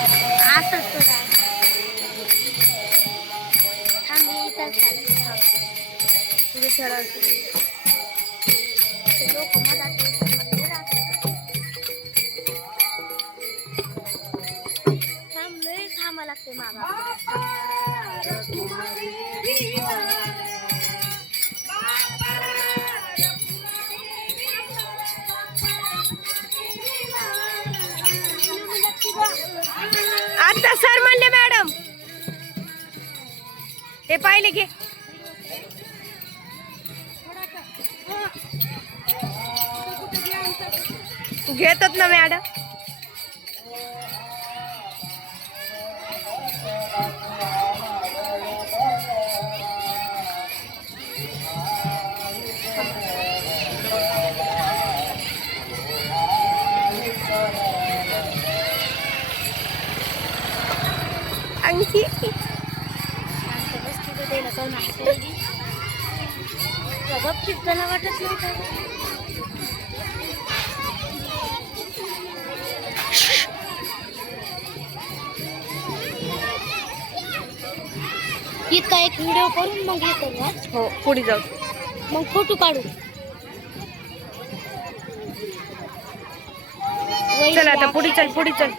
असंच तुला थांब इथं चालू थांब तुझे सरळ लोक मधात मंदिर थांबलोय थांबा लागते मागा आता सर म्हणले मॅडम हे पाहिले घे घेतात ना मॅडम आणखी गपचिप त्याला वाटत नाही का इतका एक व्हिडिओ करून मग हे करू हो पुढे जाऊ मग फोटो काढू चल आता पुढे चल